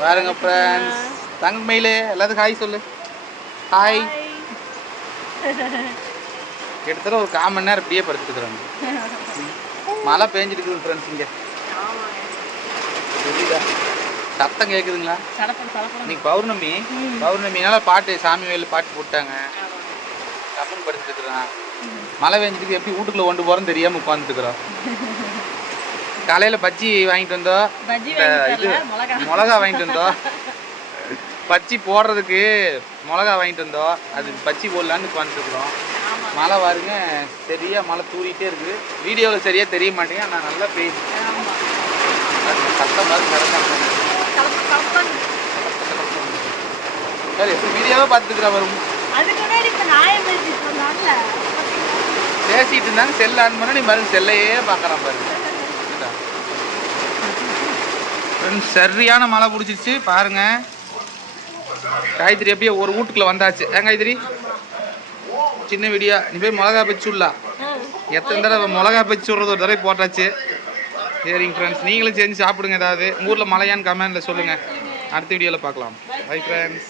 பாருங்க ஃப்ரெண்ட்ஸ், தங்கமயிலே எல்லாத்துக்கும் ஹாய் சொல்லு. ஹாய். கிட்டத்தட்ட ஒரு 1/4 மணி நேரம் இப்படியே படுத்துக்கிறாங்க. மழை பெஞ்சிட்டு இருக்குது ஃப்ரெண்ட்ஸ். இங்கே புரியுதா? சத்தம் கேட்குதுங்களா? இன்னைக்கு பௌர்ணமினால பாட்டு சாமி வேலை பாட்டு போட்டாங்க. கம்மன் படுத்துட்டு இருக்கிறான். மழை பெஞ்சிட்டு எப்படி வீட்டுக்குள்ள கொண்டு போகிறோன்னு தெரியாமல் உட்காந்துட்டுக்கிறோம். காலையில் பஜ்ஜி வாங்கிட்டு வந்தோம், இது மிளகா வாங்கிட்டு வந்தோம். பச்சி போடுறதுக்கு மிளகா வாங்கிட்டு வந்தோம். அது பச்சி போடலான்னு உட்காந்துருக்குறோம். மழை பாருங்க, சரியாக மழை தூரிகிட்டே இருக்குது. வீடியோவில் சரியாக தெரிய மாட்டேங்க, ஆனால் நல்லா பெய்யுது. சத்தம் மாதிரி சரி, எப்படி வீடியோவே பார்த்துக்கிறா வரும். பேசிட்டு இருந்தாங்க, செல் ஆன் பண்ண நீ மருந்து செல்லையே பார்க்குறான் பாருங்க. சரியான மழை பிடிச்சிருச்சு பாருங்க. காய்கறி அப்படியே ஒரு வீட்டுக்குள்ள வந்தாச்சு. ஏன் காய்கறி சின்ன வீடியோ, நீ போய் மிளகா பச்சு விடலாம். எத்தனை தடவை மிளகா பச்சு விடுறது ஒரு தடவை போட்டாச்சு. சரிங்க ஃப்ரெண்ட்ஸ், நீங்களும் செஞ்சு சாப்பிடுங்க. ஏதாவது உங்கள் ஊரில் மழையான்னு கமெண்டில் சொல்லுங்கள். அடுத்த வீடியோவில் பார்க்கலாம். Bye friends.